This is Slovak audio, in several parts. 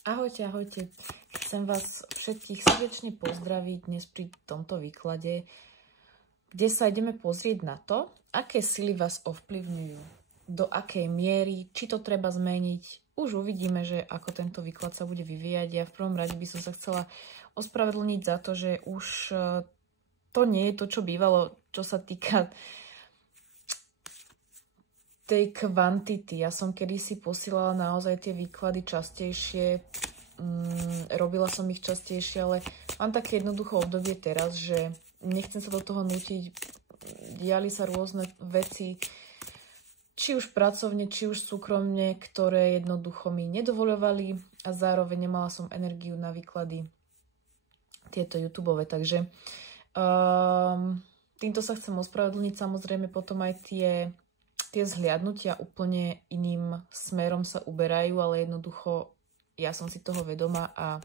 Ahojte, ahojte. Chcem vás všetkých srdečne pozdraviť dnes pri tomto výklade, kde sa ideme pozrieť na to, aké sily vás ovplyvňujú, do akej miery, či to treba zmeniť. Už uvidíme, že ako tento výklad sa bude vyvíjať. Ja v prvom rade by som sa chcela ospravedlniť za to, že už to nie je to, čo bývalo, čo sa týka tej kvantity. Ja som kedysi posielala naozaj tie výklady častejšie, robila som ich častejšie, ale mám také jednoducho obdobie teraz, že nechcem sa do toho nútiť. Diali sa rôzne veci, či už pracovne, či už súkromne, ktoré jednoducho mi nedovoľovali a zároveň nemala som energiu na výklady tieto YouTubeové. Takže týmto sa chcem ospravedlniť. Samozrejme potom aj tie zhliadnutia úplne iným smerom sa uberajú, ale jednoducho ja som si toho vedomá a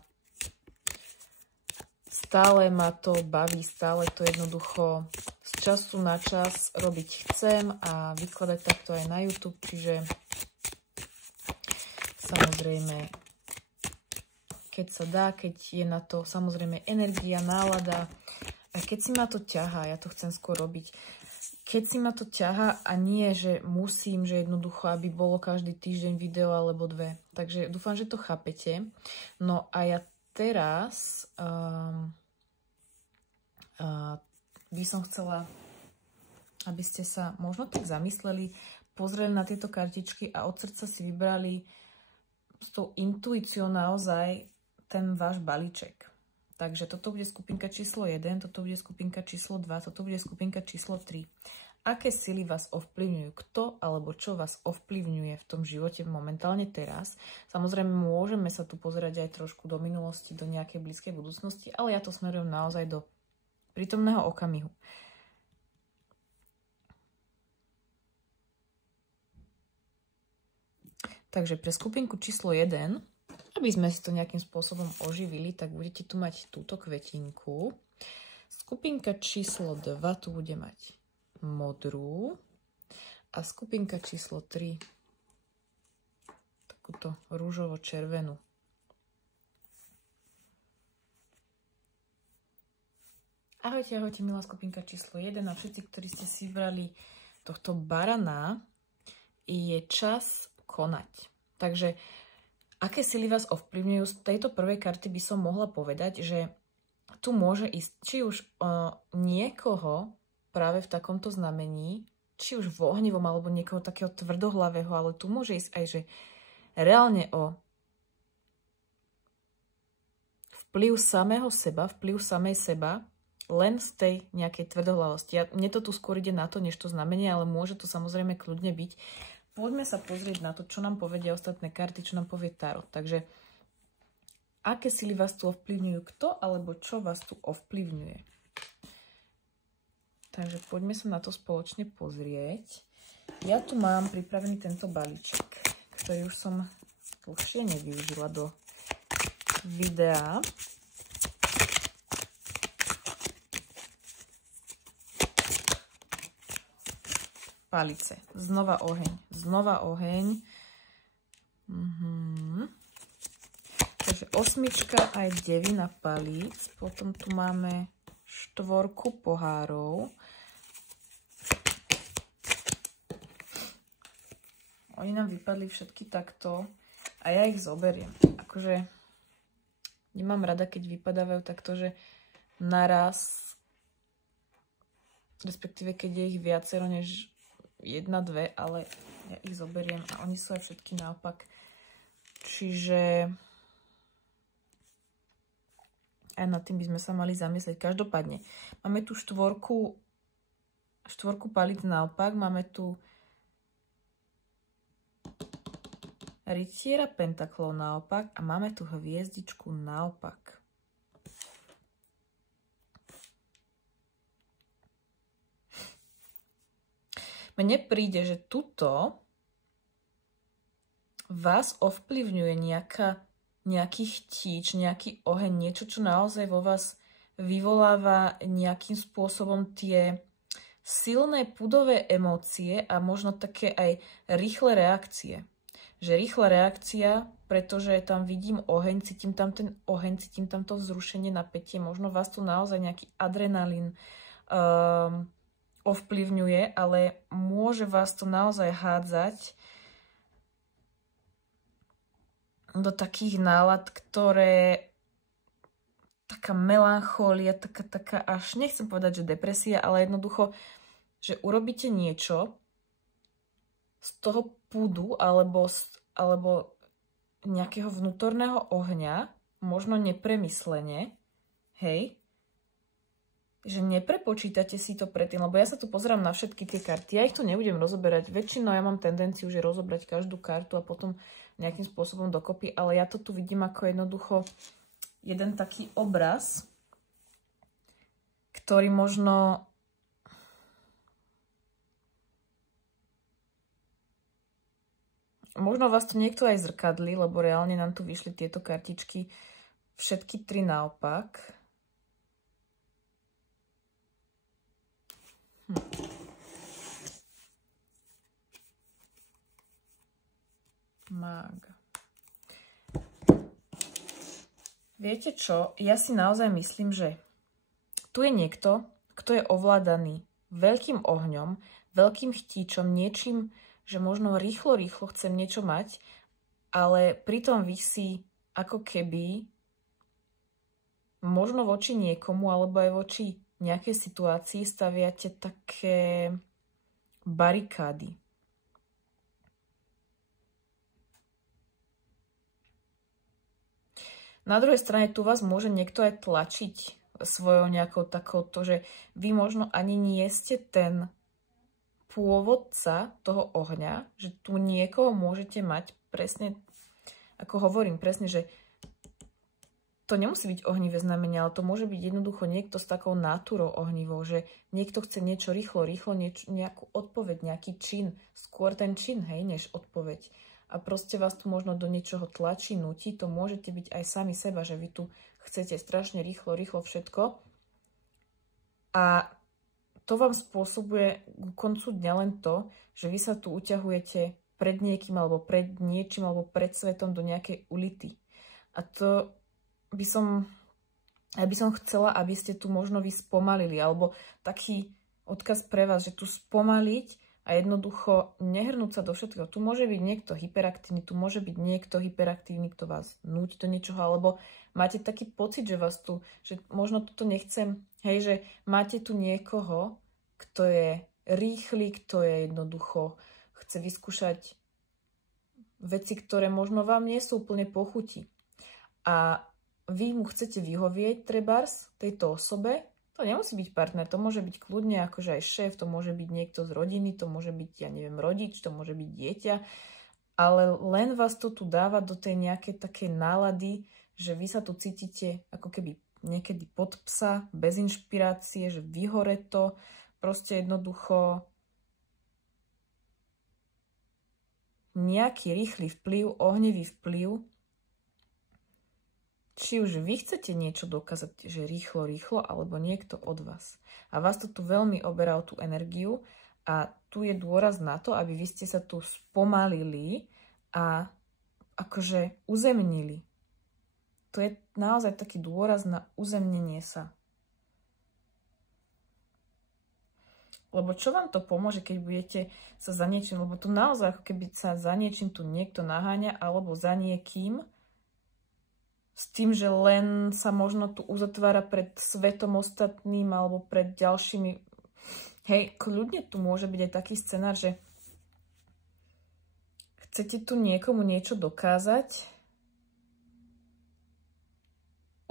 stále ma to baví, stále to jednoducho z času na čas robiť chcem a vykladať takto aj na YouTube, čiže samozrejme, keď sa dá, keď je na to samozrejme energia, nálada a keď si ma to ťahá, ja to chcem skôr robiť, keď si ma to ťahá a nie, že musím, že jednoducho, aby bolo každý týždeň video alebo dve. Takže dúfam, že to chápete. No a ja teraz by som chcela, aby ste sa možno tak zamysleli, pozreli na tieto kartičky a od srdca si vybrali s tou intuíciou naozaj ten váš balíček. Takže toto bude skupinka číslo 1, toto bude skupinka číslo 2, toto bude skupinka číslo 3. Aké sily vás ovplyvňujú? Kto alebo čo vás ovplyvňuje v tom živote momentálne teraz? Samozrejme, môžeme sa tu pozerať aj trošku do minulosti, do nejakej blízkej budúcnosti, ale ja to smerujem naozaj do prítomného okamihu. Takže pre skupinku číslo 1, aby sme si to nejakým spôsobom oživili, tak budete tu mať túto kvetinku. Skupinka číslo 2 tu bude mať modrú a skupinka číslo 3 takúto rúžovo-červenú. Ahojte, ahojte, milá skupinka číslo 1 a všetci, ktorí ste si vybrali tohto barana, je čas konať. Takže aké sily vás ovplyvňujú? Z tejto prvej karty by som mohla povedať, že tu môže ísť či už niekoho práve v takomto znamení, či už v ohnivom, alebo niekoho takého tvrdohlavého, ale tu môže ísť aj, že reálne o vplyv samého seba, vplyv samej seba, len z tej nejakej tvrdohlavosti. Mne to tu skôr ide na to, než to znamenie, ale môže to samozrejme kľudne byť. Poďme sa pozrieť na to, čo nám povedia ostatné karty, čo nám povie Tarot. Takže, aké sily vás tu ovplyvňujú? Kto alebo čo vás tu ovplyvňuje? Takže poďme sa na to spoločne pozrieť. Ja tu mám pripravený tento balíček, ktorý už som dlhšie nevyužila do videa. Palice. Znova oheň. Znova oheň. Takže 8 aj 9 palíc. Potom tu máme 4 pohárov. Oni nám vypadli všetky takto. A ja ich zoberiem. Akože nemám rada, keď vypadávajú takto, že naraz, respektíve keď je ich viacero než 1, 2, ale ja ich zoberiem a oni sú aj všetky naopak. Čiže aj nad tým by sme sa mali zamyslieť. Každopádne, máme tu štvorku palíc naopak, máme tu rytiera pentaklov naopak a máme tu hviezdičku naopak. Mne príde, že tuto vás ovplyvňuje nejaký chtíč, nejaký oheň, niečo, čo naozaj vo vás vyvoláva nejakým spôsobom tie silné pudové emócie a možno také aj rýchle reakcie. Že rýchla reakcia pretože tam vidím oheň, cítim tam ten oheň, cítim tam to vzrušenie, napätie. Možno vás tu naozaj nejaký adrenalín ovplyvňuje, ale môže vás to naozaj hádzať do takých nálad, ktoré taká melanchólia, taká až, nechcem povedať, že depresia, ale jednoducho, že urobíte niečo z toho púdu alebo nejakého vnútorného ohňa, možno nepremyslene, hej, že neprepočítate si to predtým, lebo ja sa tu pozerám na všetky tie karty, ja ich tu nebudem rozoberať, väčšinou ja mám tendenciu, že rozobrať každú kartu a potom nejakým spôsobom dokopy, ale ja to tu vidím ako jednoducho jeden taký obraz, ktorý možno vás tu niekto aj zrkadlí, lebo reálne nám tu vyšli tieto kartičky všetky tri naopak. Mág. Viete čo? Ja si naozaj myslím, že tu je niekto, kto je ovládaný veľkým ohňom, veľkým chtíčom, niečím, že možno rýchlo chcem niečo mať, ale pritom vy si ako keby možno voči niekomu alebo aj voči nejakej situácii staviate také barikády. Na druhej strane tu vás môže niekto aj tlačiť svojou nejakou takouto, že vy možno ani nie ste ten pôvodca toho ohňa, že tu niekoho môžete mať presne, ako hovorím, presne, že to nemusí byť ohnivé znamenie, ale to môže byť jednoducho niekto s takou natúrou ohnivou, že niekto chce niečo rýchlo, nejakú odpoveď, nejaký čin, skôr ten čin, hej, než odpoveď. A proste vás tu možno do niečoho tlačí, nutí, to môžete byť aj sami seba, že vy tu chcete strašne rýchlo všetko. A to vám spôsobuje ku koncu dňa len to, že vy sa tu uťahujete pred niekým, alebo pred niečím, alebo pred svetom do nejakej ulity. A to by som chcela, aby ste tu možno vy spomalili, alebo taký odkaz pre vás, že tu spomaliť a jednoducho nehrnúť sa do všetkého. Tu môže byť niekto hyperaktívny, tu môže byť niekto hyperaktívny, kto vás núti do niečoho, alebo máte taký pocit, že vás tu, že možno toto nechcem, hej, že máte tu niekoho, kto je rýchly, kto je jednoducho, chce vyskúšať veci, ktoré možno vám nie sú úplne po chuti. A vy mu chcete vyhovieť trebárs tejto osobe, to nemusí byť partner, to môže byť kľudne akože aj šéf, to môže byť niekto z rodiny, to môže byť, ja neviem, rodič, to môže byť dieťa, ale len vás to tu dáva do tej nejakej takej nálady, že vy sa tu cítite ako keby niekedy pod psa, bez inšpirácie, že vyhore to, proste jednoducho nejaký rýchly vplyv, ohnivý vplyv. Či už vy chcete niečo dokázať, že rýchlo, alebo niekto od vás. A vás to tu veľmi oberá o tú energiu a tu je dôraz na to, aby vy ste sa tu spomalili a akože uzemnili. To je naozaj taký dôraz na uzemnenie sa. Lebo čo vám to pomôže, keď budete sa za niečím, lebo tu naozaj ako keby sa za niečím tu niekto naháňa alebo za niekým, s tým, že len sa možno tu uzatvára pred svetom ostatným alebo pred ďalšími. Hej, kľudne tu môže byť aj taký scenár, že chcete tu niekomu niečo dokázať,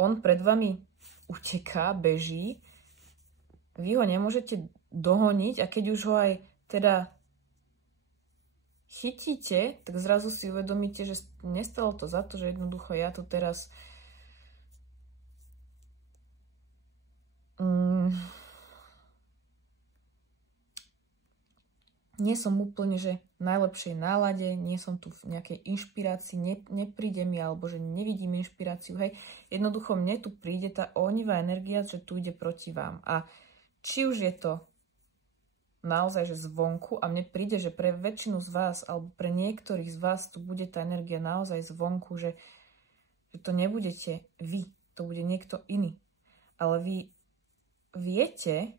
on pred vami uteká, beží, vy ho nemôžete dohoniť a keď už ho aj teda chytíte, tak zrazu si uvedomíte, že nestalo to za to, že jednoducho ja tu teraz nie som úplne, že v najlepšej nálade, nie som tu v nejakej inšpirácii, nepríde mi, alebo že nevidím inšpiráciu, hej. Jednoducho mne tu príde tá ohnivá energia, že tu ide proti vám. A či už je to naozaj, že zvonku a mne príde, že pre väčšinu z vás alebo pre niektorých z vás tu bude tá energia naozaj zvonku, že to nebudete vy, to bude niekto iný. Ale vy viete,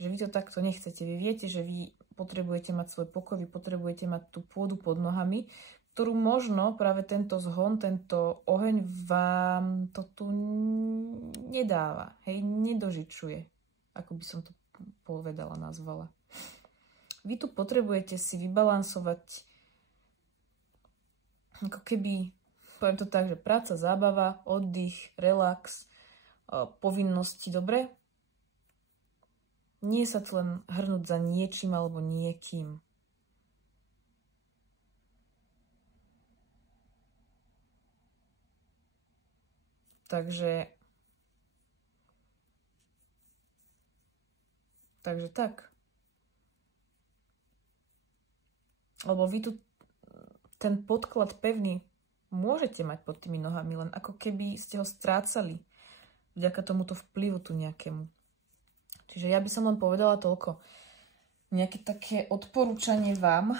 že vy to takto nechcete. Vy viete, že vy potrebujete mať svoj pokoj, vy potrebujete mať tú pôdu pod nohami, ktorú možno práve tento zhon, tento oheň vám to tu nedáva, hej, nedožičuje, ako by som to povedala, nazvala. Vy tu potrebujete si vybalansovať ako keby, poviem to tak, že práca, zábava, oddych, relax, povinnosti, dobre? Nie sa len hrnúť za niečím alebo niekým. Takže tak. Lebo vy tu ten podklad pevný môžete mať pod tými nohami, len ako keby ste ho strácali vďaka tomuto vplyvu tu nejakému. Čiže ja by som len povedala toľko. Nejaké také odporúčanie vám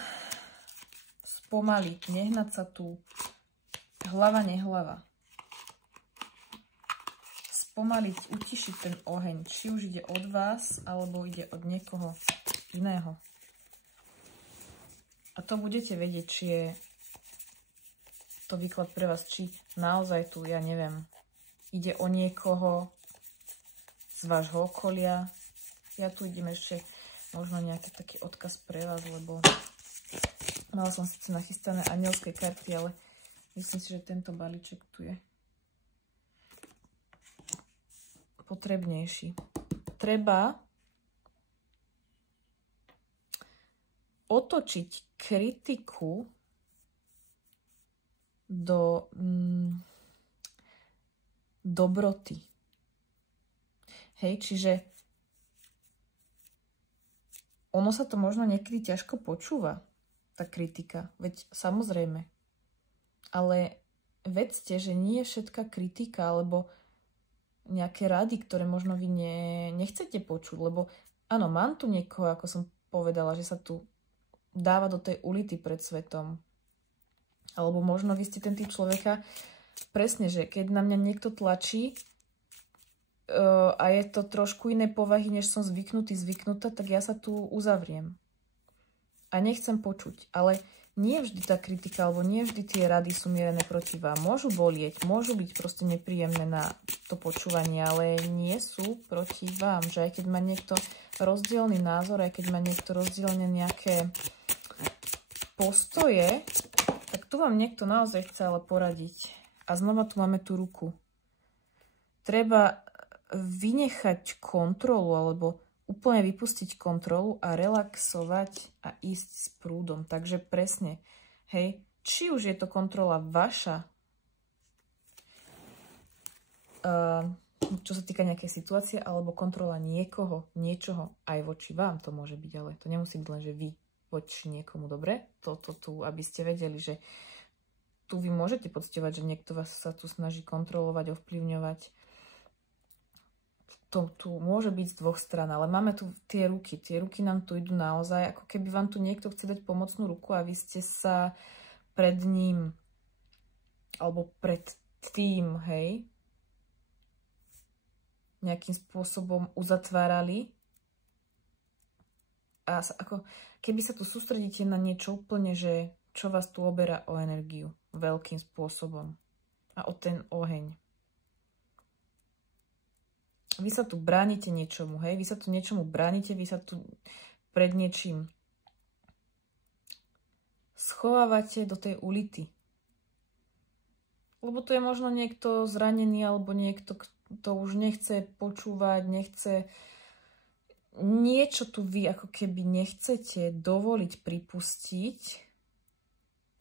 spomaliť, nehnať sa tu hlava, nehlava. Spomaliť, utišiť ten oheň, či už ide od vás, alebo ide od niekoho iného. A to budete vedieť, či je to výklad pre vás, či naozaj tu, ja neviem, ide o niekoho z vášho okolia. Ja tu idem ešte možno nejaký taký odkaz pre vás, lebo mala som síce nachystané anielské karty, ale myslím si, že tento balíček tu je potrebnejší. Treba otočiť kritiku do dobroty. Hej, čiže ono sa to možno niekedy ťažko počúva, tá kritika. Veď samozrejme. Ale vedzte, že nie je všetká kritika, alebo nejaké rady, ktoré možno vy nechcete počuť. Lebo áno, mám tu niekoho, ako som povedala, že sa tu dáva do tej ulity pred svetom. Alebo možno vy ste ten typ človeka, presne, že keď na mňa niekto tlačí a je to trošku iné povahy, než som zvyknutá, tak ja sa tu uzavriem. A nechcem počuť. Ale nie vždy tá kritika, alebo nie vždy tie rady sú mierené proti vám. Môžu bolieť, môžu byť proste nepríjemné na to počúvanie, ale nie sú proti vám. Že aj keď má niekto rozdielny názor, aj keď má niekto rozdielne nejaké postoje, tak tu vám niekto naozaj chce ale poradiť. A znova tu máme tú ruku. Treba vynechať kontrolu, alebo úplne vypustiť kontrolu a relaxovať a ísť s prúdom. Takže presne, hej, či už je to kontrola vaša, čo sa týka nejakej situácie, alebo kontrola niekoho, niečoho, aj voči vám to môže byť, ale to nemusí byť len, že vy voči niekomu, dobre? Toto tu, aby ste vedeli, že tu vy môžete pociťovať, že niekto vás sa tu snaží kontrolovať, ovplyvňovať. To tu môže byť z dvoch strán, ale máme tu tie ruky. Tie ruky nám tu idú naozaj, ako keby vám tu niekto chce dať pomocnú ruku a vy ste sa pred ním, alebo pred tým, hej, nejakým spôsobom uzatvárali. A ako keby sa tu sústredíte na niečo úplne, že čo vás tu oberá o energiu veľkým spôsobom a o ten oheň. Vy sa tu bránite niečomu, hej? Vy sa tu niečomu bránite, vy sa tu pred niečím schovávate do tej ulity. Lebo tu je možno niekto zranený, alebo niekto, kto už nechce počúvať, nechce... Niečo tu vy ako keby nechcete dovoliť pripustiť,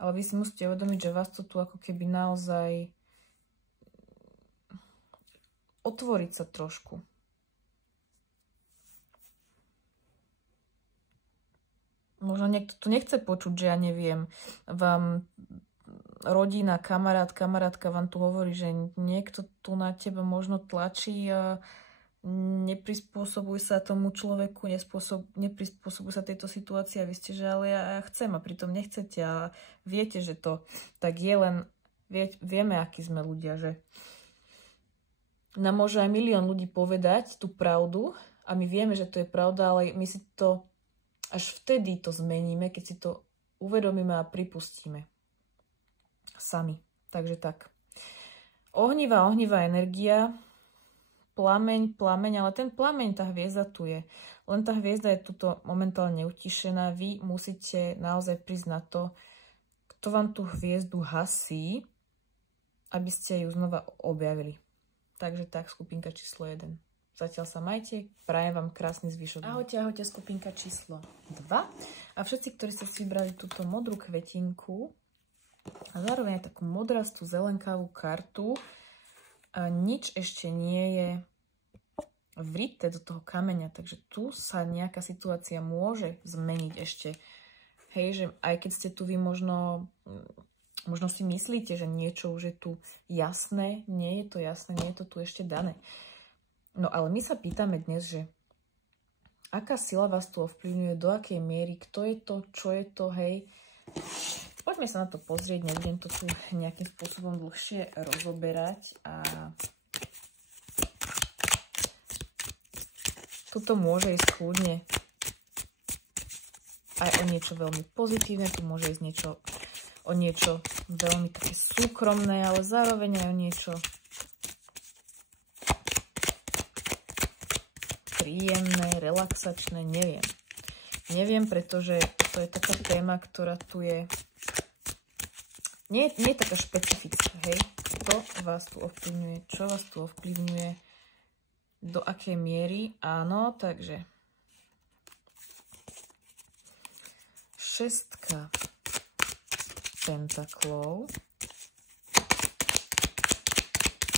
ale vy si musíte uvedomiť, že vás to tu ako keby naozaj... otvoriť sa trošku. Možno niekto tu nechce počuť, že ja neviem, vám rodina, kamarátka vám tu hovorí, že niekto tu na teba možno tlačí neprispôsobuj sa tomu človeku, neprispôsobuj sa tejto situácii a vy ste, že ale ja chcem a pritom nechcete a viete, že to tak je, len vieme, akí sme ľudia, že nám môže aj milión ľudí povedať tú pravdu a my vieme, že to je pravda, ale my si to až vtedy to zmeníme, keď si to uvedomíme a pripustíme sami. Takže tak. Ohnivá energia, plameň, ale ten plameň, tá hviezda tu je. Len tá hviezda je tuto momentálne utišená. Vy musíte naozaj prísť na to, kto vám tú hviezdu hasí, aby ste ju znova objavili. Takže tak, skupinka číslo 1. Zatiaľ sa majte, prajem vám krásny zvyšok. Ahojte, skupinka číslo 2. A všetci, ktorí ste si vybrali túto modrú kvetinku a zároveň aj takú modrastú zelenkavú kartu, a nič ešte nie je vrité do toho kameňa, takže tu sa nejaká situácia môže zmeniť ešte. Hej, že aj keď ste tu vy možno si myslíte, že niečo už je tu jasné, nie je to jasné, nie je to tu ešte dané. No ale my sa pýtame dnes, že aká sila vás tu ovplyvňuje, do akej miery, kto je to, čo je to, hej. Poďme sa na to pozrieť, nebudem to tu nejakým spôsobom dlhšie rozoberať a tuto môže ísť kľudne aj o niečo veľmi pozitívne, tu môže ísť o niečo veľmi také súkromné, ale zároveň aj o niečo príjemné, relaxačné, neviem. Neviem, pretože to je taká téma, ktorá tu je nie je taká špecifická, hej? Kto vás tu ovplyvňuje, čo vás tu ovplyvňuje, do akej miery, áno, takže 6 pentaklov,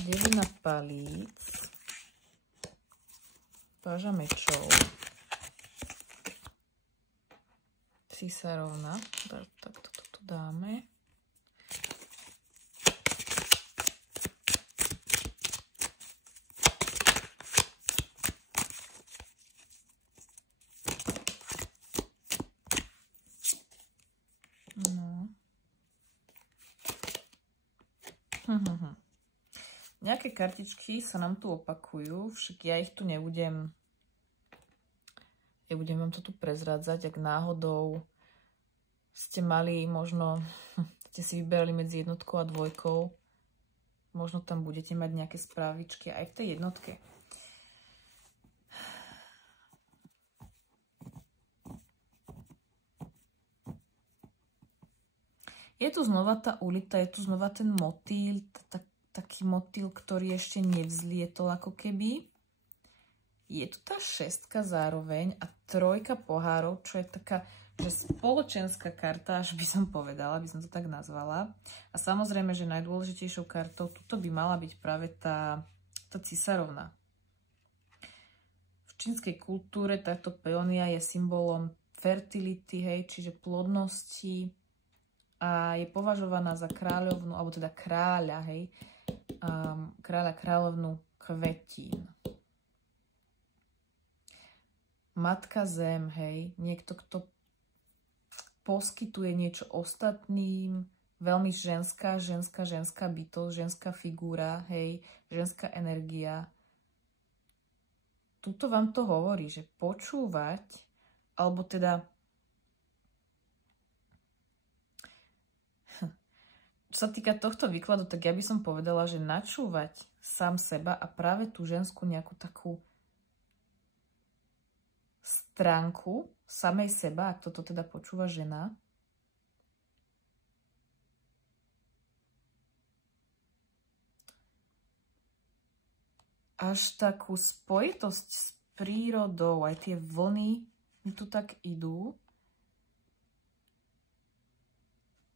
9 palíc, páža mečov, cisárovna, tak toto tu dáme. Nejaké kartičky sa nám tu opakujú, však ja ich tu nebudem vám to tu prezrádzať, ak náhodou ste mali možno, ste si vyberali medzi jednotkou a dvojkou, možno tam budete mať nejaké správičky aj v tej jednotke. Je tu znova tá ulita, je tu znova ten motýl, taký motýl, ktorý ešte nevzlietol ako keby. Je tu tá 6 zároveň a 3 pohárov, čo je taká že spoločenská karta, až by som povedala, by som to tak nazvala. A samozrejme, že najdôležitejšou kartou tuto by mala byť práve tá cisárovna. V čínskej kultúre táto peónia je symbolom fertility, hej, čiže plodnosti a je považovaná za kráľovnú, alebo teda kráľa, hej, kráľovnú kvetín. Matka zem, hej, niekto, kto poskytuje niečo ostatným, veľmi ženská bytosť, ženská figúra, hej, ženská energia. Tuto vám to hovorí, že počúvať, alebo teda čo sa týka tohto výkladu, tak ja by som povedala, že načúvať sám seba a práve tú ženskú nejakú takú stránku samej seba, ak toto teda počúva žena, až takú spojitosť s prírodou, aj tie vlny mi tu tak idú,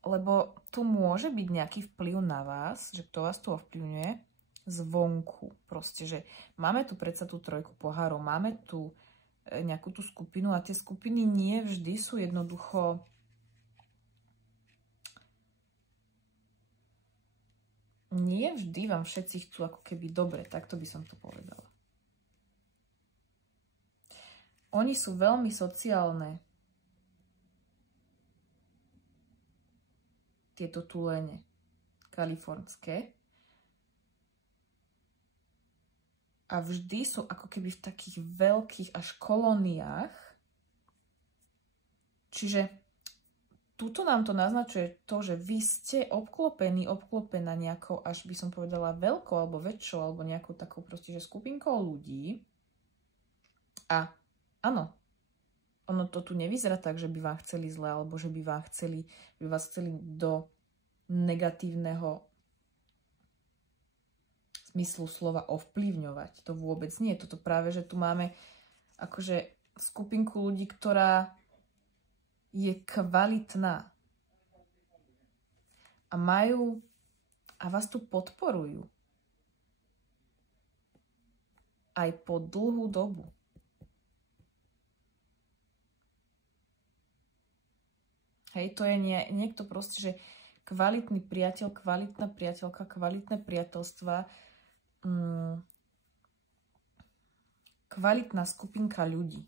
lebo tu môže byť nejaký vplyv na vás, že kto vás tu ovplyvňuje zvonku. Proste, že máme tu predsa tú 3 pohárov, máme tu nejakú tú skupinu a tie skupiny nie vždy sú jednoducho nie vždy vám všetci chcú ako keby dobre, takto by som to povedala. Oni sú veľmi sociálne. Tieto tulene kalifornské. A vždy sú ako keby v takých veľkých až kolóniách. Čiže tuto nám to naznačuje to, že vy ste obklopená nejakou, až by som povedala, veľkou alebo väčšou, alebo nejakou takou proste, že skupinkou ľudí. A áno, ono to tu nevyzerá tak, že by vám chceli zle, alebo že by vás chceli do negatívneho zmyslu slova ovplyvňovať. To vôbec nie. Toto práve, že tu máme akože skupinku ľudí, ktorá je kvalitná. A vás tu podporujú. Aj po dlhú dobu. Hej, to je niekto proste, že kvalitný priateľ, kvalitná priateľka, kvalitné priateľstva, kvalitná skupinka ľudí.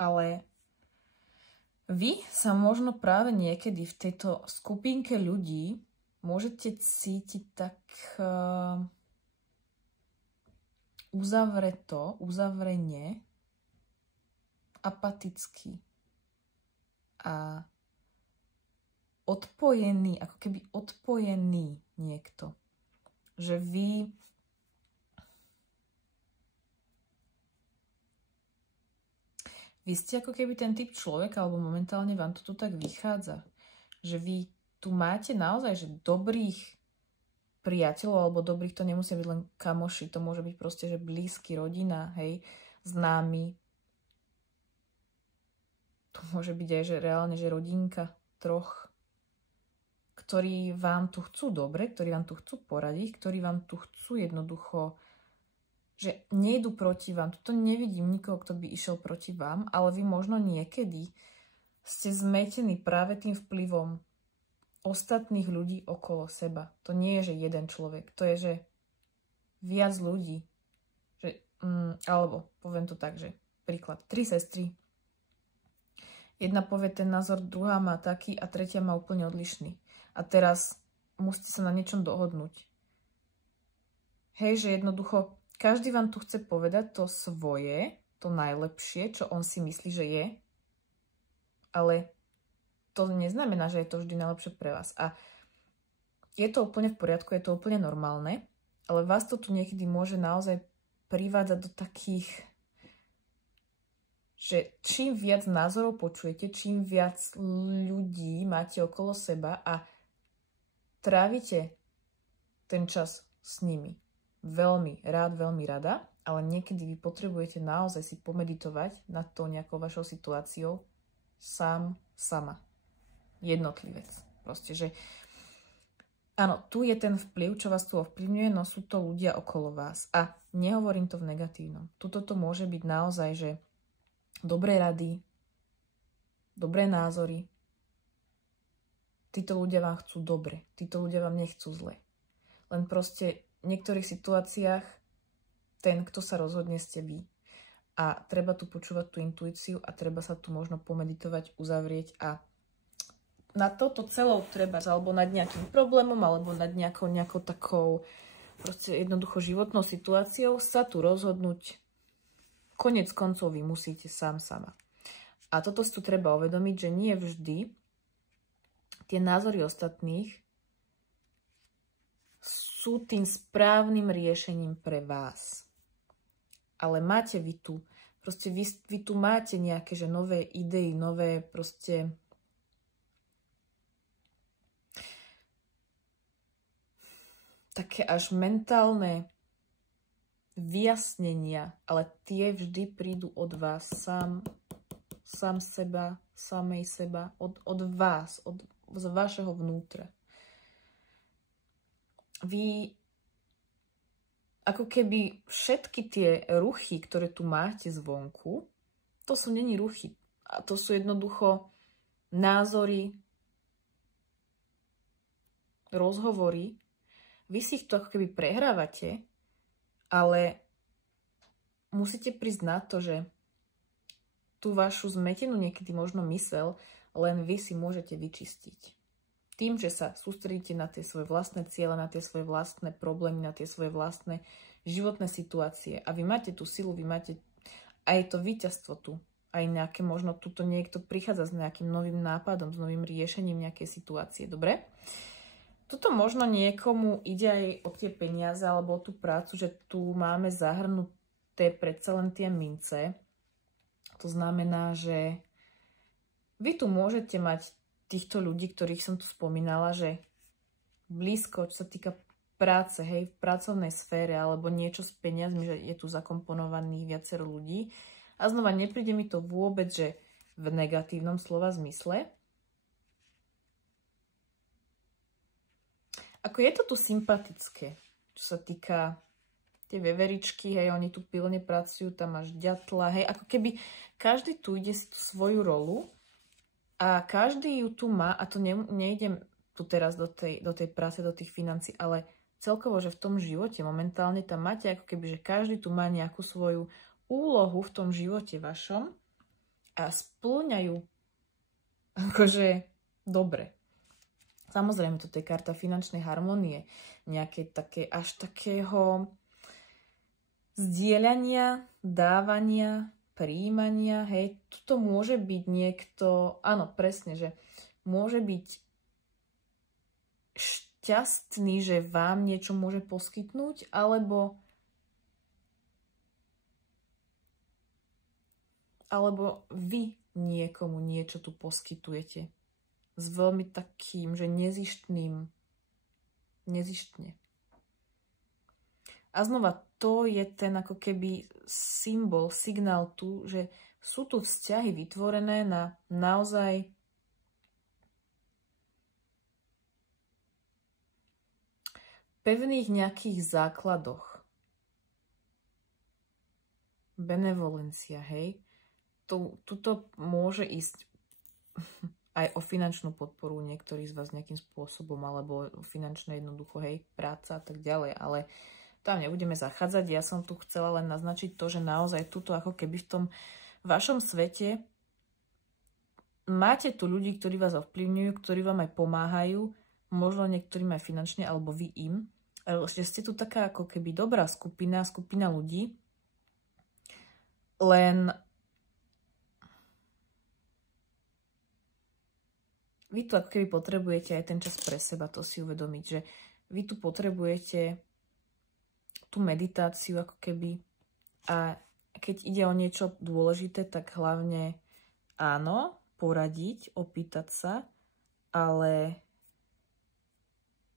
Ale vy sa možno práve niekedy v tejto skupinke ľudí môžete cítiť tak uzavrenie, apatický a odpojený, ako keby odpojený niekto. Že vy ste ako keby ten typ človeka, alebo momentálne vám to tu tak vychádza, že vy tu máte naozaj že dobrých priateľov, alebo dobrých, to nemusia byť len kamoši, to môže byť proste, že blízky, rodina, hej, známy. To môže byť aj, že reálne, že rodinka troch, ktorí vám tu chcú dobre, ktorí vám tu chcú poradiť, ktorí vám tu chcú jednoducho, že nejdu proti vám. Tuto nevidím nikoho, kto by išiel proti vám, ale vy možno niekedy ste zmetení práve tým vplyvom ostatných ľudí okolo seba. To nie je, že jeden človek, to je, že viac ľudí. Že, alebo poviem to tak, že príklad, 3 sestry. Jedna povie ten názor, druhá má taký a tretia má úplne odlišný. A teraz musíte sa na niečom dohodnúť. Hej, že jednoducho každý vám tu chce povedať to svoje, to najlepšie, čo on si myslí, že je. Ale to neznamená, že je to vždy najlepšie pre vás. A je to úplne v poriadku, je to úplne normálne, ale vás to tu niekedy môže naozaj privádzať do takých, že čím viac názorov počujete, čím viac ľudí máte okolo seba a trávite ten čas s nimi. Veľmi rád, veľmi rada, ale niekedy vy potrebujete naozaj si pomeditovať nad tou nejakou vašou situáciou sama. Jednotlivec. Proste, že áno, tu je ten vplyv, čo vás tu ovplyvňuje, no sú to ľudia okolo vás. A nehovorím to v negatívnom. Tuto to môže byť naozaj, že dobré rady, dobré názory. Títo ľudia vám chcú dobre. Títo ľudia vám nechcú zle. Len proste v niektorých situáciách ten, kto sa rozhodne, ste vy. A treba tu počúvať tú intuíciu a treba sa tu možno pomeditovať, uzavrieť a na toto celou treba, alebo nad nejakým problémom, alebo nad nejakou takou proste jednoducho životnou situáciou sa tu rozhodnúť. Konec koncov vy musíte sama. A toto si tu treba uvedomiť, že nie vždy tie názory ostatných sú tým správnym riešením pre vás. Ale máte vy tu, proste vy tu máte nejaké, že nové idei, nové proste také až mentálne vyjasnenia, ale tie vždy prídu od vás, sám seba, samej seba, od vás, z vašeho vnútra. Vy ako keby všetky tie ruchy, ktoré tu máte zvonku, to sú není ruchy. A to sú jednoducho názory, rozhovory. Vy si ich tu ako keby prehrávate ale musíte prísť na to, že tú vašu zmetenú niekedy možno mysel len vy si môžete vyčistiť. Tým, že sa sústredíte na tie svoje vlastné ciele, na tie svoje vlastné problémy, na tie svoje vlastné životné situácie. A vy máte tú silu, vy máte aj to víťazstvo tu. Aj nejaké, možno tuto niekto prichádza s nejakým novým nápadom, s novým riešením nejakej situácie. Dobre? Tuto možno niekomu ide aj o tie peniaze alebo o tú prácu, že tu máme zahrnuté predsa len tie mince. To znamená, že vy tu môžete mať týchto ľudí, ktorých som tu spomínala, že blízko, čo sa týka práce, hej, v pracovnej sfére alebo niečo s peniazmi, že je tu zakomponovaných viacero ľudí. A znova, nepríde mi to vôbec, že v negatívnom slova zmysle. Ako je to tu sympatické, čo sa týka tie veveričky, hej, oni tu pilne pracujú, tam máš ďatla, hej, ako keby každý tu ide si tú svoju rolu a každý ju tu má, a to nejdem tu teraz do tej práce, do tých financií, ale celkovo, že v tom živote momentálne tam máte ako keby, že každý tu má nejakú svoju úlohu v tom živote vašom a spĺňajú akože dobre. Samozrejme, toto je karta finančnej harmonie, nejaké také, až takého zdieľania, dávania, prijímania, hej, tuto môže byť niekto, áno, presne, že môže byť šťastný, že vám niečo môže poskytnúť, alebo vy niekomu niečo tu poskytujete. S veľmi takým, že nezištne. A znova, to je ten ako keby symbol, signál tu, že sú tu vzťahy vytvorené na naozaj pevných nejakých základoch. Benevolencia, hej. Tuto môže ísť aj o finančnú podporu niektorých z vás nejakým spôsobom, alebo finančné jednoducho, hej, práca a tak ďalej, ale tam nebudeme zachádzať. Ja som tu chcela len naznačiť to, že naozaj tuto ako keby v tom vašom svete máte tu ľudí, ktorí vás ovplyvňujú, ktorí vám aj pomáhajú, možno niektorým aj finančne, alebo vy im. Že ste tu taká ako keby dobrá skupina ľudí, len vy tu ako keby potrebujete aj ten čas pre seba, to si uvedomiť, že vy tu potrebujete tú meditáciu ako keby a keď ide o niečo dôležité, tak hlavne áno, poradiť, opýtať sa, ale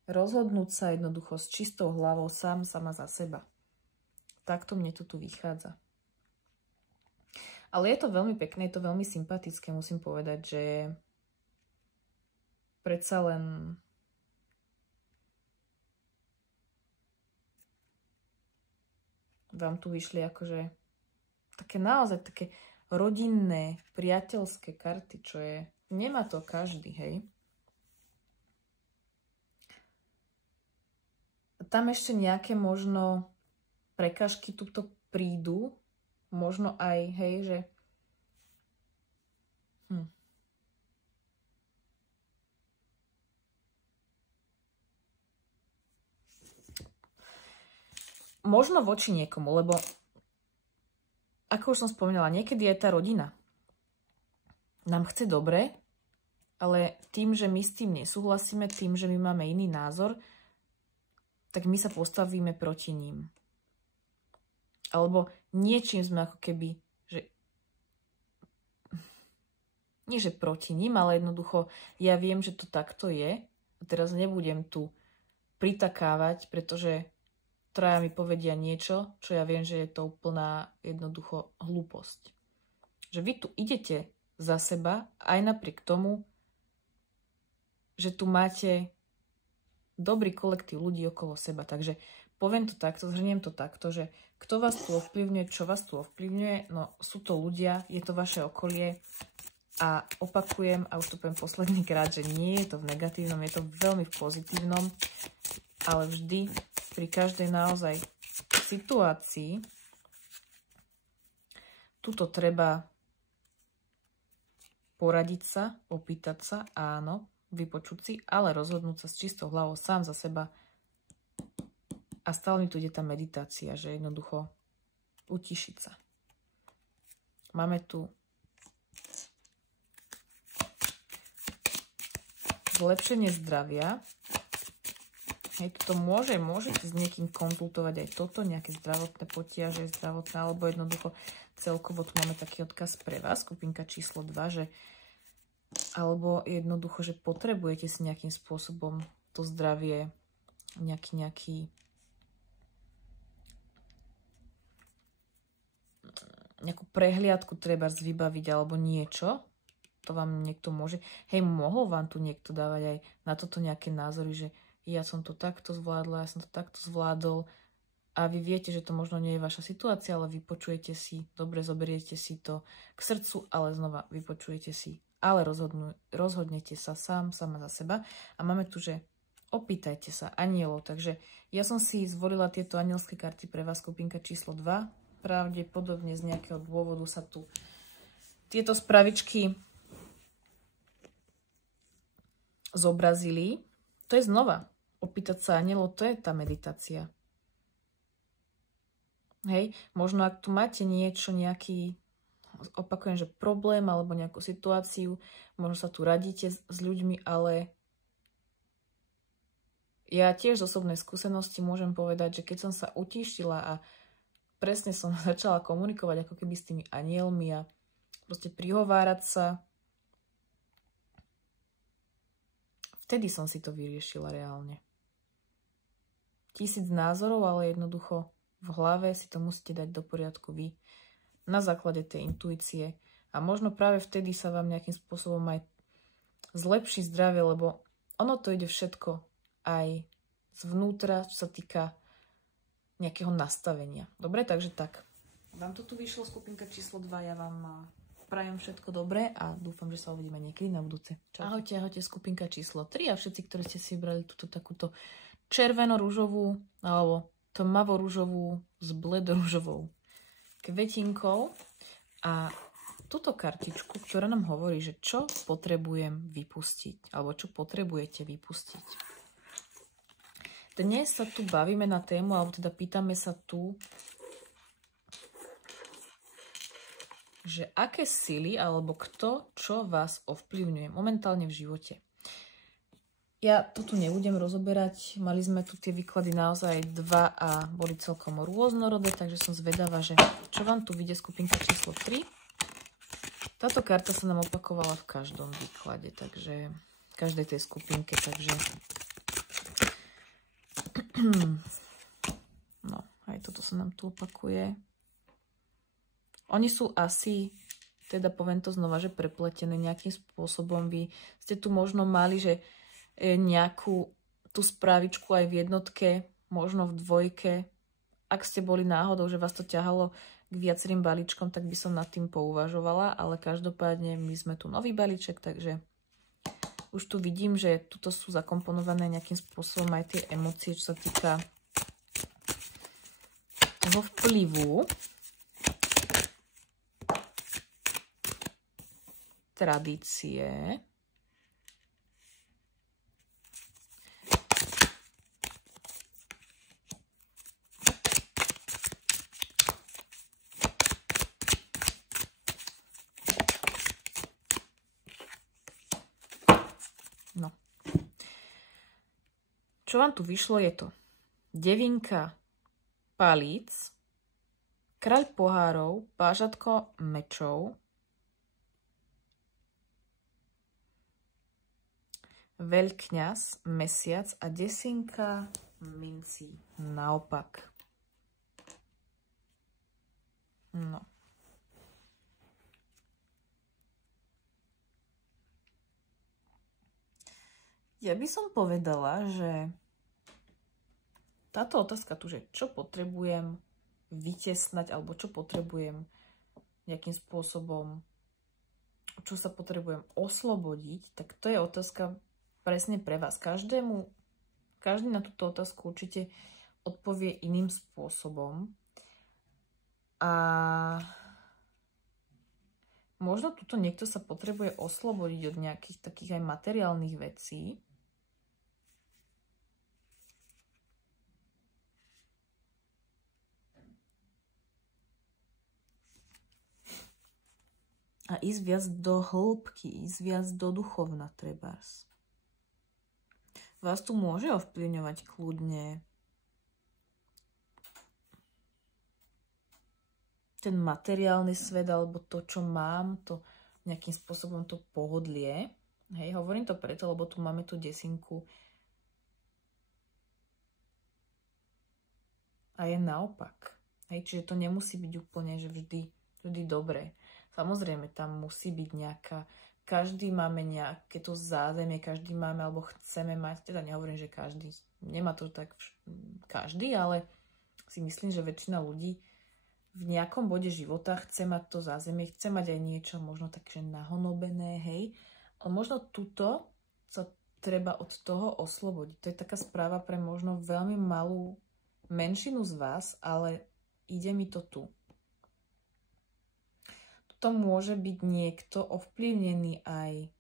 rozhodnúť sa jednoducho s čistou hlavou sama za seba. Takto mne to tu vychádza. Ale je to veľmi pekné, je to veľmi sympatické, musím povedať, že predsa len vám tu vyšli akože také naozaj také rodinné, priateľské karty, čo je, nemá to každý, hej. Tam ešte nejaké možno prekažky tuto prídu, možno aj, hej, že možno voči niekomu, lebo ako už som spomínala, niekedy aj tá rodina nám chce dobre, ale tým, že my s tým nesúhlasíme, tým, že my máme iný názor, tak my sa postavíme proti ním. Alebo niečím sme ako keby, že nie že proti ním, ale jednoducho ja viem, že to takto je a teraz nebudem tu pritakávať, pretože traja mi povedia niečo, čo ja viem, že je to úplná jednoducho hlúposť. Že vy tu idete za seba aj napriek tomu, že tu máte dobrý kolektív ľudí okolo seba. Takže poviem to takto, zhrniem to takto, že kto vás tu ovplyvňuje, čo vás tu ovplyvňuje, no sú to ľudia, je to vaše okolie a opakujem, a už to poviem posledný krát, že nie je to v negatívnom, je to veľmi v pozitívnom, ale vždy pri každej naozaj situácii tuto treba poradiť sa, opýtať sa, áno, vypočuť si, ale rozhodnúť sa s čistou hlavou sám za seba. A stále mi tu ide tá meditácia, že jednoducho utišiť sa. Máme tu zlepšenie zdravia. Hej, toto môžete s niekým konzultovať aj toto, nejaké zdravotné potiaže, zdravotné, alebo jednoducho celkovo tu máme taký odkaz pre vás, skupinka číslo 2, že alebo jednoducho, že potrebujete si nejakým spôsobom to zdravie, nejakú prehliadku treba vybaviť alebo niečo. To vám niekto môže. Hej, mohol vám tu niekto dávať aj na toto nejaké názory, že ja som to takto zvládla, ja som to takto zvládol a vy viete, že to možno nie je vaša situácia, ale vypočujete si, dobre zoberiete si to k srdcu, ale znova vypočujete si, ale rozhodnete sa sama za seba. A máme tu, že opýtajte sa anielov, takže ja som si zvolila tieto anielské karty pre vás, skupinka číslo 2. Pravdepodobne z nejakého dôvodu sa tu tieto spravičky zobrazili. To je znova. Opýtať sa anielov, to je tá meditácia. Hej, možno ak tu máte niečo, nejaký, opakujem, že problém alebo nejakú situáciu, možno sa tu radíte s ľuďmi, ale ja tiež z osobnej skúsenosti môžem povedať, že keď som sa utíšila a presne som začala komunikovať ako keby s tými anielmi a proste prihovárať sa, vtedy som si to vyriešila reálne. 1000 názorov, ale jednoducho v hlave si to musíte dať do poriadku vy na základe tej intuície a možno práve vtedy sa vám nejakým spôsobom aj zlepší zdravie, lebo ono to ide všetko aj zvnútra, čo sa týka nejakého nastavenia. Dobre, takže tak. Vám to tu vyšlo, skupinka číslo 2, ja vám prajem všetko dobré a dúfam, že sa uvidíme niekedy na budúce. Čaute, ahojte, skupinka číslo 3 a všetci, ktorí ste si vybrali túto takúto červeno-ružovú alebo tmavo-ružovú s bledo-ružovou kvetinkou a túto kartičku, ktorá nám hovorí, že čo potrebujem vypustiť alebo čo potrebujete vypustiť. Dnes sa tu bavíme na tému, alebo teda pýtame sa tu, že aké sily alebo kto, čo vás ovplyvňuje momentálne v živote. Ja to tu nebudem rozoberať, mali sme tu tie výklady naozaj 2 a boli celkom rôznorodé, takže som zvedavá, že čo vám tu vyjde, skupinka číslo 3. Táto karta sa nám opakovala v každom výklade, takže v každej tej skupinke, takže no, aj toto sa nám tu opakuje. Oni sú asi, teda poviem to znova, že prepletené nejakým spôsobom. Vy ste tu možno mali, že nejakú tú správičku aj v jednotke, možno v dvojke. Ak ste boli náhodou, že vás to ťahalo k viacerým balíčkom, tak by som nad tým pouvažovala, ale každopádne my sme tu nový balíček, takže už tu vidím, že tuto sú zakomponované nejakým spôsobom aj tie emócie, čo sa týka toho vplyvu tradície. No. Čo vám tu vyšlo, je to devinka palíc, kráľ pohárov, pážatko mečov, veľkňaz, mesiac a desinka mincí. Naopak. No. Ja by som povedala, že táto otázka tu, že čo potrebujem vytesnať, alebo čo potrebujem nejakým spôsobom, čo sa potrebujem oslobodiť, tak to je otázka presne pre vás. Každý na túto otázku určite odpovie iným spôsobom. A možno tuto niekto sa potrebuje oslobodiť od nejakých takých aj materiálnych vecí. A ísť viac do hĺbky, ísť viac do duchovna trebárs. Vás tu môže ovplyvňovať kľudne ten materiálny svet, alebo to, čo mám, to nejakým spôsobom to pohodlie. Hej, hovorím to preto, lebo tu máme tú desinku. A je naopak. Hej, čiže to nemusí byť úplne, že vždy dobré. Samozrejme, tam musí byť nejaká, každý máme nejaké to zázemie, každý máme, alebo chceme mať, teda nehovorím, že každý, nemá to tak každý, ale si myslím, že väčšina ľudí v nejakom bode života chce mať to zázemie, chce mať aj niečo možno také nahonobené, hej. A možno tuto sa treba od toho oslobodiť. To je taká správa pre možno veľmi malú menšinu z vás, ale ide mi to tu. To môže byť niekto ovplyvnený aj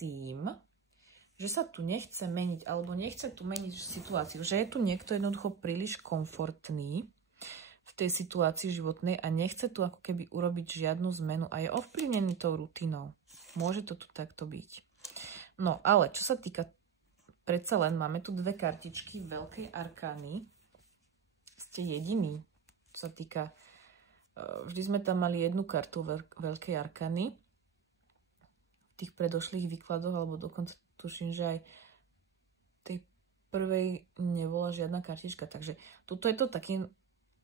tým, že sa tu nechce meniť, alebo nechce tu meniť situáciu, že je tu niekto jednoducho príliš komfortný v tej situácii životnej a nechce tu ako keby urobiť žiadnu zmenu a je ovplyvnený tou rutinou. Môže to tu takto byť. No, ale čo sa týka, predsa len máme tu dve kartičky veľkej arkány. Ste jediní, čo sa týka. Vždy sme tam mali jednu kartu veľkej arkány v tých predošlých výkladoch, alebo dokonca tuším, že aj tej prvej nebola žiadna kartička. Takže tuto je to takým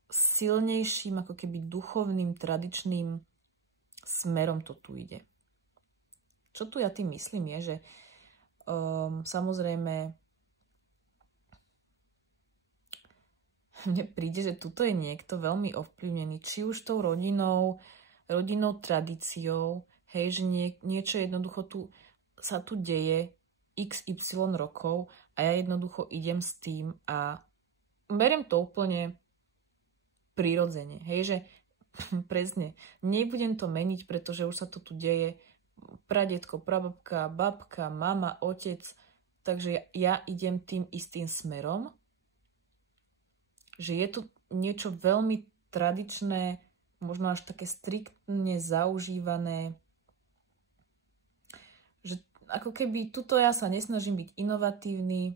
silnejším, ako keby duchovným, tradičným smerom to tu ide. Čo tu ja tým myslím je, že samozrejme mne príde, že tuto je niekto veľmi ovplyvnený, či už tou rodinou tradíciou, hej, že niečo jednoducho sa tu deje XY rokov a ja jednoducho idem s tým a beriem to úplne prirodzene, hej, že presne, nebudem to meniť, pretože už sa to tu deje, pradetko, prababka, babka, mama, otec, takže ja idem tým istým smerom, že je to niečo veľmi tradičné, možno až také striktne zaužívané, že ako keby tuto ja sa nesnažím byť inovatívny,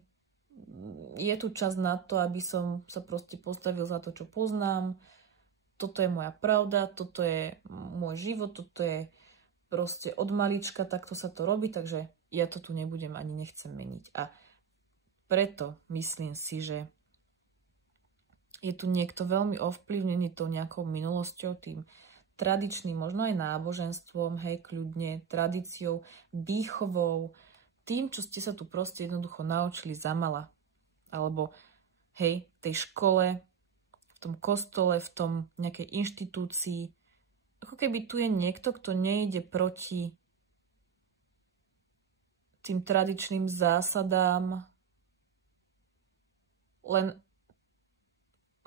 je tu čas na to, aby som sa proste postavil za to, čo poznám, toto je moja pravda, toto je môj život, toto je proste od malička, takto sa to robí, takže ja to tu nebudem ani nechcem meniť. A preto myslím si, že je tu niekto veľmi ovplyvnený tou nejakou minulosťou, tým tradičným, možno aj náboženstvom, hej, kľudne, tradíciou, výchovou, tým, čo ste sa tu proste jednoducho naučili zamala. Alebo, hej, v tej škole, v tom kostole, v tom nejakej inštitúcii. Ako keby tu je niekto, kto nejde proti tým tradičným zásadám, len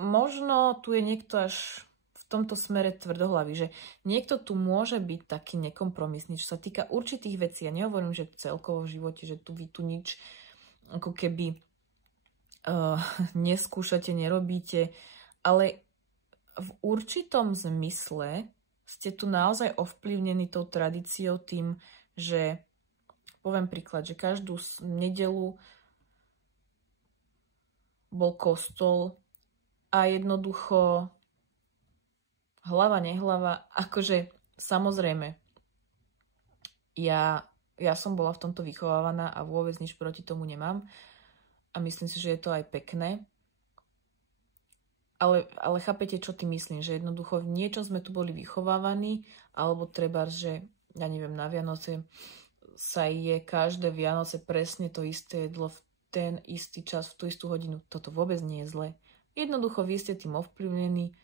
možno tu je niekto až v tomto smere tvrdohlavý, že niekto tu môže byť taký nekompromisný, čo sa týka určitých vecí. Ja nehovorím, že celkovo v živote, že vy tu nič ako keby neskúšate, nerobíte, ale v určitom zmysle ste tu naozaj ovplyvnení tou tradíciou tým, že poviem príklad, že každú nedeľu bol kostol a jednoducho hlava, nehlava, akože samozrejme, ja som bola v tomto vychovávaná a vôbec nič proti tomu nemám a myslím si, že je to aj pekné. Ale chápete, čo ty myslím, že jednoducho v niečo sme tu boli vychovávaní, alebo treba, že ja neviem, na Vianoce sa je každé Vianoce presne to isté jedlo v ten istý čas, v tú istú hodinu. Toto vôbec nie je zlé. Jednoducho vy ste tým ovplyvnení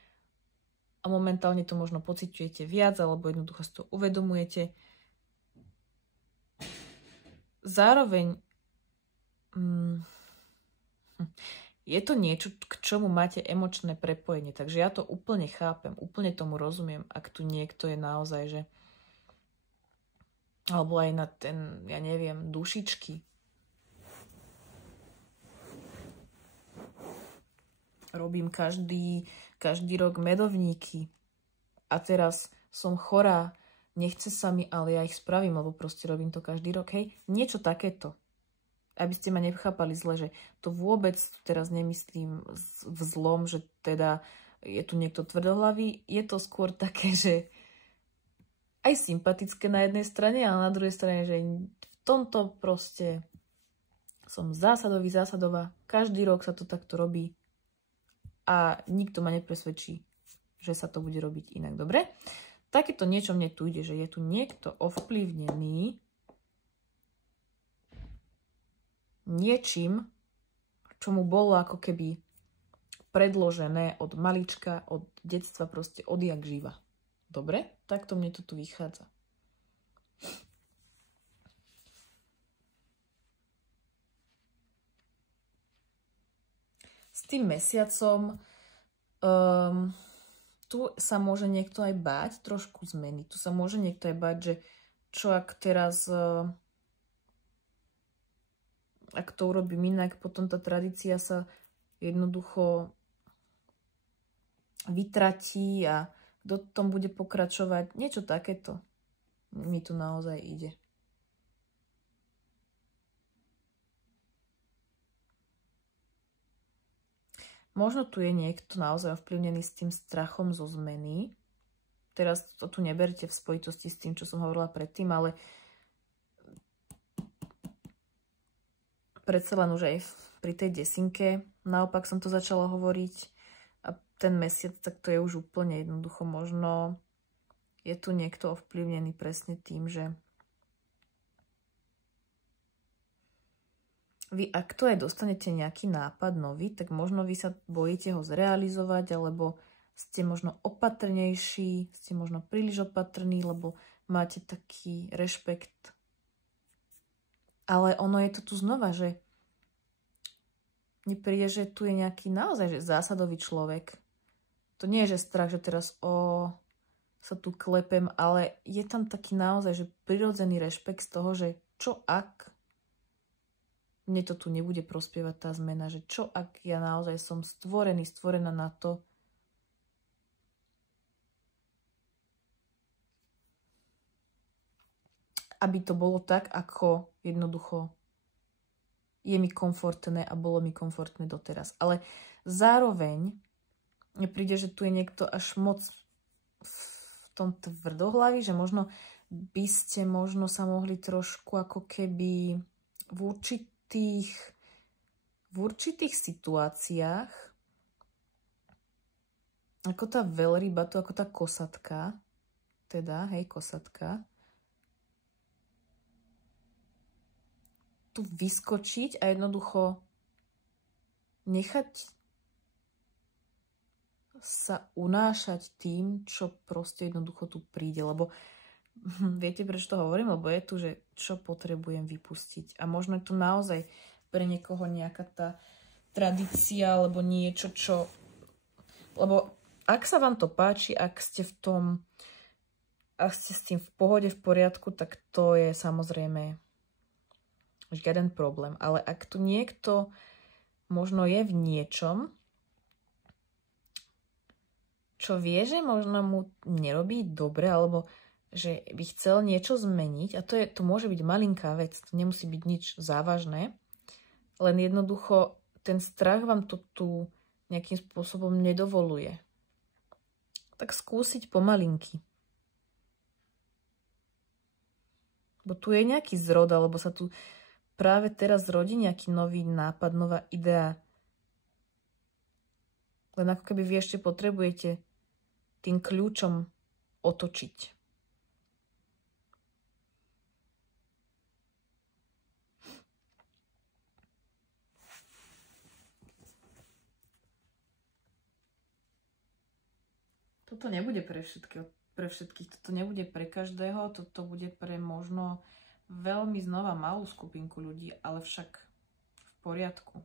a momentálne to možno pociťujete viac, alebo jednoducho si to uvedomujete. Zároveň Je to niečo, k čomu máte emočné prepojenie, takže ja to úplne chápem, úplne tomu rozumiem, ak tu niekto je naozaj, že alebo aj na ten, ja neviem, dušičky. Robím každý rok medovníky a teraz som chorá, nechce sa mi, ale ja ich spravím, lebo proste robím to každý rok, hej. Niečo takéto. Aby ste ma nechápali zle, že to vôbec teraz nemyslím v zlom, že teda je tu niekto tvrdohlavý. Je to skôr také, že aj sympatické na jednej strane, ale na druhej strane, že v tomto proste som zásadová. Každý rok sa to takto robí a nikto ma nepresvedčí, že sa to bude robiť inak. Dobre? Takéto niečo mne tu ide, že je tu niekto ovplyvnený niečím, čo mu bolo ako keby predložené od malička, od detstva, proste odjak živa. Dobre? Takto mne to tu vychádza. S tým mesiacom tu sa môže niekto aj báť trošku zmeny. Tu sa môže niekto aj báť, že čo ak teraz ak to urobím inak, potom tá tradícia sa jednoducho vytratí a kto tom bude pokračovať. Niečo takéto mi tu naozaj ide. Možno tu je niekto naozaj ovplyvnený s tým strachom zo zmeny. Teraz to tu neberte v spojitosti s tým, čo som hovorila predtým, ale predsa len už aj pri tej desinke naopak som to začala hovoriť a ten mesiac, tak to je už úplne jednoducho. Možno je tu niekto ovplyvnený presne tým, že vy, ak to aj dostanete nejaký nápad nový, tak možno vy sa bojíte ho zrealizovať, alebo ste možno opatrnejší, ste možno príliš opatrní, lebo máte taký rešpekt. Ale ono je to tu znova, že mne príde, že tu je nejaký naozaj že zásadový človek. To nie je, že strach, že teraz sa tu klepem, ale je tam taký naozaj, že prirodzený rešpekt z toho, že čo ak mne to tu nebude prospievať tá zmena, že čo ak ja naozaj som stvorená na to, aby to bolo tak, ako jednoducho je mi komfortné a bolo mi komfortné doteraz. Ale zároveň mne príde, že tu je niekto až moc v tom tvrdohlaví, že možno by ste možno sa mohli trošku ako keby v určitých situáciách ako tá veľryba, tu ako tá kosatka, teda, hej, kosatka, tu vyskočiť a jednoducho nechať sa unášať tým, čo proste jednoducho tu príde, lebo viete, prečo to hovorím? Lebo je tu, že čo potrebujem vypustiť. A možno je tu naozaj pre niekoho nejaká tá tradícia alebo niečo, čo... Lebo ak sa vám to páči, ak ste s tým v pohode, v poriadku, tak to je samozrejme žiaden problém. Ale ak tu niekto možno je v niečom, čo vie, že možno mu nerobí dobre, alebo že by chcel niečo zmeniť, a to môže byť malinká vec, to nemusí byť nič závažné, len jednoducho ten strach vám to tu nejakým spôsobom nedovoluje. Tak skúsiť pomalinky. Bo tu je nejaký zrod, alebo sa tu práve teraz zrodí nejaký nový nápad, nová idea. Len ako keby vy ešte potrebujete tým kľúčom otočiť. Toto nebude pre všetkých, toto nebude pre každého, toto bude pre možno veľmi znova malú skupinku ľudí, ale však v poriadku.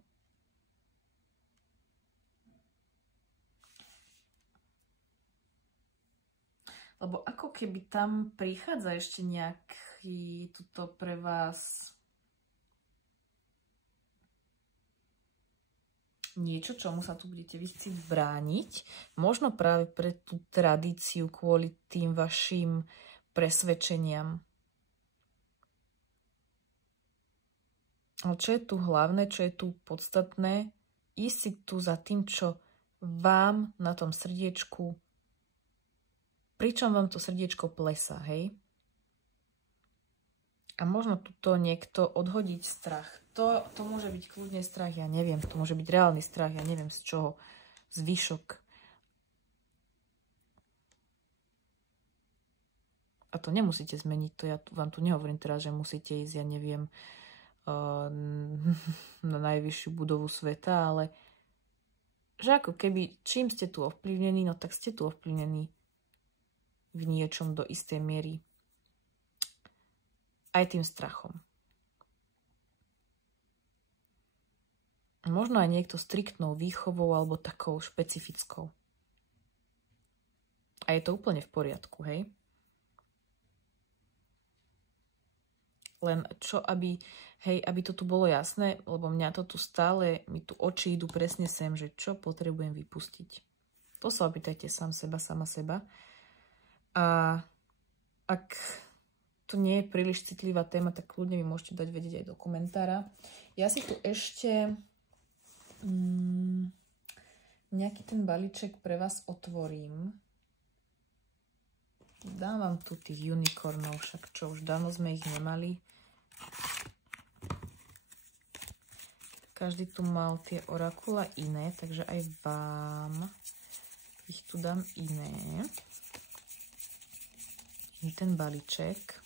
Lebo ako keby tam prichádza ešte nejaký tuto pre vás niečo, čomu sa tu budete vy chcieť brániť. Možno práve pre tú tradíciu, kvôli tým vašim presvedčeniam. Ale čo je tu hlavné, čo je tu podstatné, ísť si tu za tým, čo vám na tom srdiečku, pričom vám to srdiečko plesá, hej? A možno tuto niekto odhodiť strach. To môže byť kľudne strach, ja neviem, to môže byť reálny strach, ja neviem z čoho, zvyšok. A to nemusíte zmeniť, to ja vám tu nehovorím teraz, že musíte ísť, ja neviem, na najvyššiu budovu sveta, ale že ako keby, čím ste tu ovplyvnení, no tak ste tu ovplyvnení v niečom do istej miery. Aj tým strachom. Možno aj niekto striktnou výchovou alebo takou špecifickou. A je to úplne v poriadku, hej? Len čo, aby to tu bolo jasné, lebo mňa to tu stále, mi tu oči idú presne sem, že čo potrebujem vypustiť. To sa opýtajte sám seba, sama seba. A ak to nie je príliš citlivá téma, tak kľudne mi môžete dať vedieť aj do komentára. Ja si tu ešte nejaký ten balíček pre vás otvorím. Dám vám tu tých unicornov, však čo, už dávno sme ich nemali. Každý tu mal tie orakula iné, takže aj vám ich tu dám iné. Ten balíček.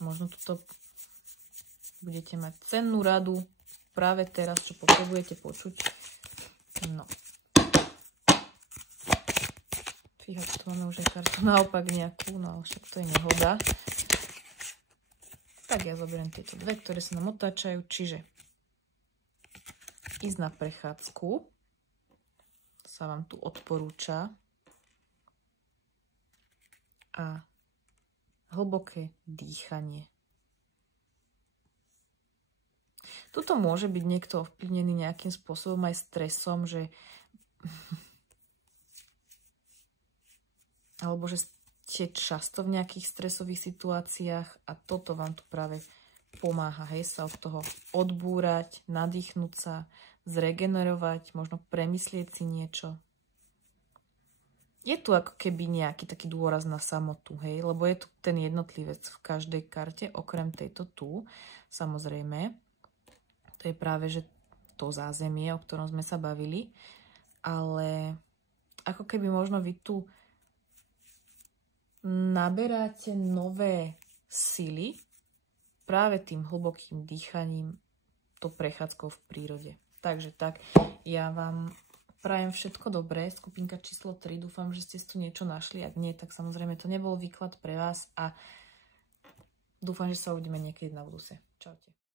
Možno tuto budete mať cennú radu práve teraz, čo potrebujete počuť. No. Fíha, tu máme už aj kartu naopak nejakú, no ale však to je nehoda. Tak ja zoberiem tieto dve, ktoré sa nám otáčajú, čiže ísť na prechádzku sa vám tu odporúča a hlboké dýchanie. Tuto môže byť niekto ovplyvnený nejakým spôsobom aj stresom, že alebo že ste často v nejakých stresových situáciách a toto vám tu práve pomáha, hej, sa od toho odbúrať, nadýchnúť sa, zregenerovať, možno premyslieť si niečo. Je tu ako keby nejaký taký dôraz na samotu, hej, lebo je tu ten jednotlivec v každej karte, okrem tejto tu, samozrejme. To je práve, že to zázemie, o ktorom sme sa bavili, ale ako keby možno vy tu naberáte nové sily práve tým hlbokým dýchaním, to prechádzkou v prírode. Takže tak, ja vám prajem všetko dobré. Skupinka číslo 3, dúfam, že ste tu niečo našli. Ak nie, tak samozrejme to nebol výklad pre vás a dúfam, že sa uvidíme niekedy na budúce. Čaute.